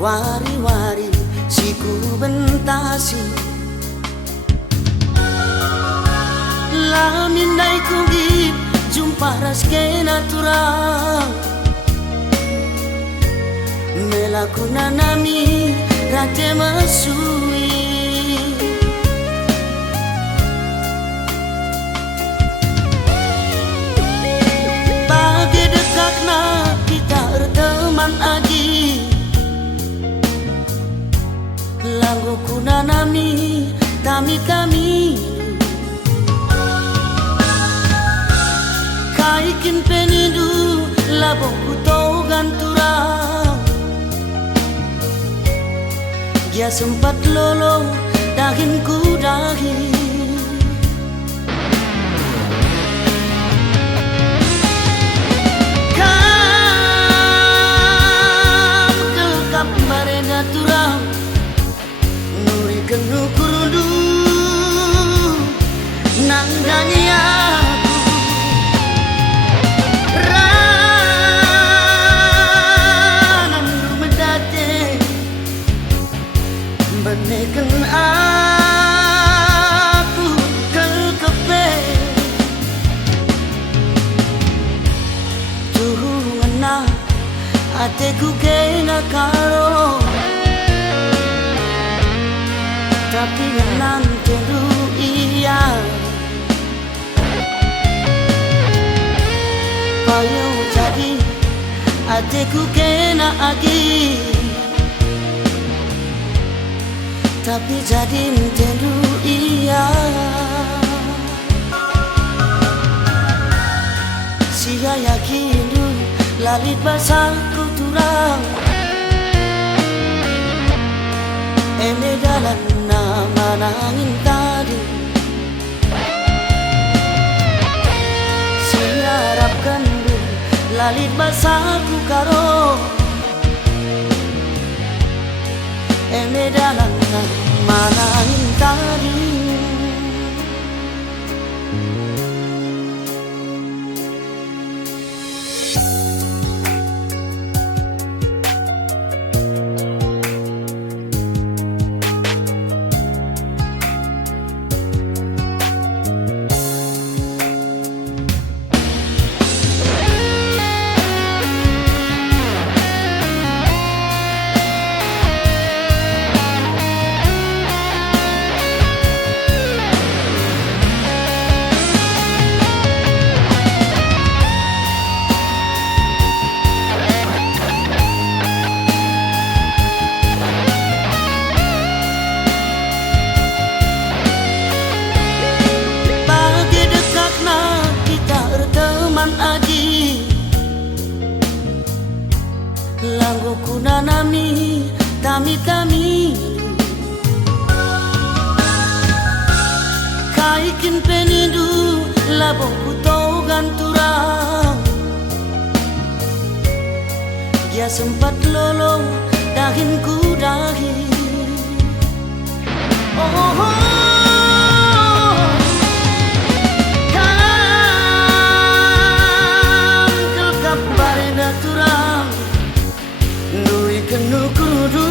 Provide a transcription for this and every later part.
wari-wari siku bentasi lamin dai kugip jumpa raske natural melakuna nami rate masui bagi dekatna kita berteman lagi langgo kuna nami kami kaikin penidu labo kuto gantura dia sempat lolo dahin ku dahi kam kelkap marena turang nuri kenu kurudu nangdangi menekan aku kekepe tuhuna ateku kena karo tapi nanti du iya payo jadi ateku kena agi tapi jadi tendu iya sia yakin du lalit basaku turang ene dalam nama nangin tadi sia harapkan du lalit basaku karo ene dalam mana tadi langgo kuna nami kami kaikin penidu labo kuto ganturang dia sempat lolo dahin ku dahi kenu kudu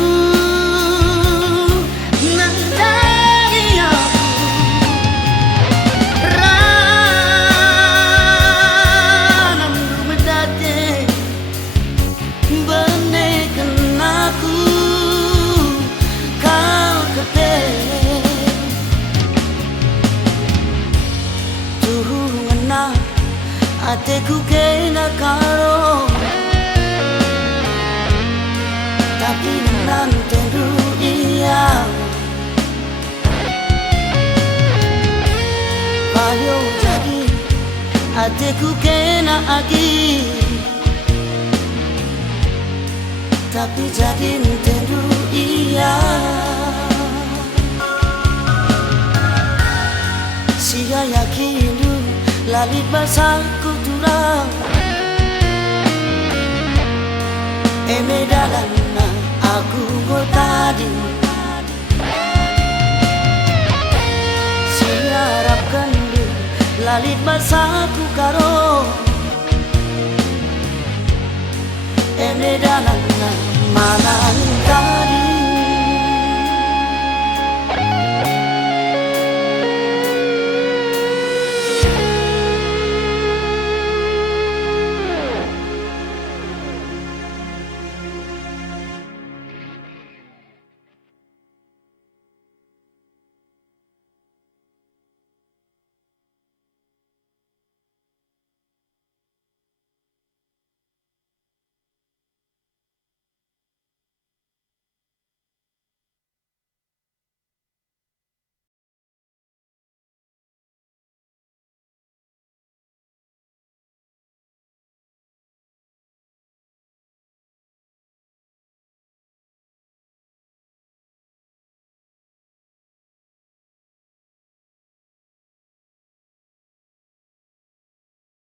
nandai aku ranam medate benekan aku kau kete tuhuna ateku kena karo tapi nanti du iya payo jadi hatiku kena agi tapi jadi nanti du iya sia yakin du lalit basaku turang eme dalam aku go tadi siarapkan du lalit basaku karo ene dalam mana engkau